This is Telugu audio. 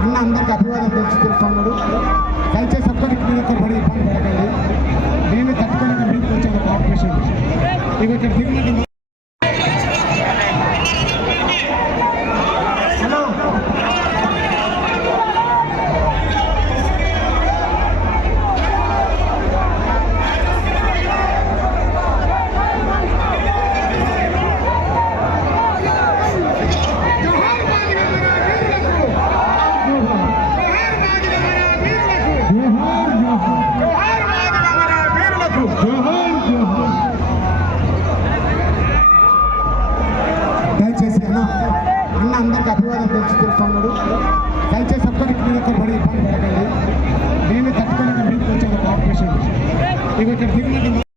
అన్న అందరికీ అభివాదం తెలుసుకుంటున్నాడు దయచేసి ఒక్కరికి మీరు ఒక్కరు పడి ఇబ్బంది పడకండి. నేను తట్టుకోలేక మీకు వచ్చాను కార్పొరేషన్ ఇవి ఇక్కడ దిగినట్టు అందరికీ అభివాదం తెలుసుకుంటా దయచేసి ఒక్కరికి మీరు ఒక్కరు పడి ఇబ్బంది పడకండి. నేను తట్టుకోలేక మీకు వచ్చాను కార్పొరేషన్ ఇవి ఇక్కడ దిగినట్టు